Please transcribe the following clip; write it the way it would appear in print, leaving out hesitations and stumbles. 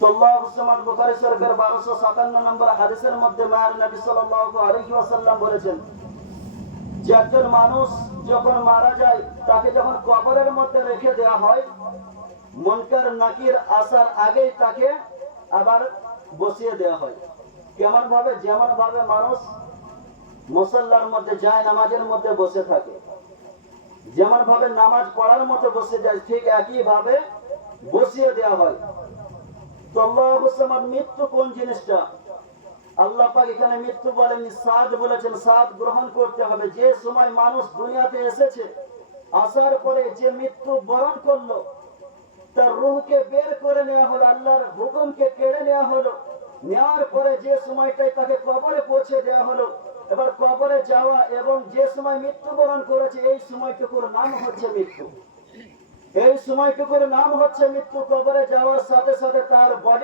বুখারী শরীফের 1257 নম্বর হাদিসের মধ্যে মায়ের নবী সাল্লাল্লাহু আলাইহি ওয়াসাল্লাম বলেছেন যে একজন মানুষ যখন মারা যায় তাকে যখন কবরের মধ্যে রেখে দেওয়া হয় মুনকার নাকির আসার আগেই তাকে আবার বসিয়ে দেওয়া হয়। কেমন ভাবে? যেমন ভাবে মানুষ মুসাল্লার মধ্যে যায়, নামাজের মধ্যে বসে থাকে, যেমন ভাবে নামাজ পড়ার মতো বসে যায়, ঠিক একই ভাবে বসিয়ে দেওয়া হয়। তো আল্লাহ মৃত্যু কোন জিনিসটা? আল্লাহ পাক এখানে মৃত্যু বলেননি, সাদ বলেছেন। সাদ গ্রহণ করতে হবে। যে সময় মানুষ দুনিয়াতে এসেছে, আসার পরে যে মৃত্যু বরণ করলো, তার রূহকে বের করে নেওয়া হলো, আল্লাহর হুকুমকে কেড়ে নেওয়া হলো। নেওয়ার পরে যে সময়টায় তাকে কবরে পৌঁছে দেওয়া হলো, এবার কবরে যাওয়া এবং যে সময় মৃত্যুবরণ করেছে এই সময়টুকুর নাম হচ্ছে মৃত্যু। এই সময়টুকুর নাম হচ্ছে মৃত্যু। কবরে যাওয়ার সাথে সাথে তার বডি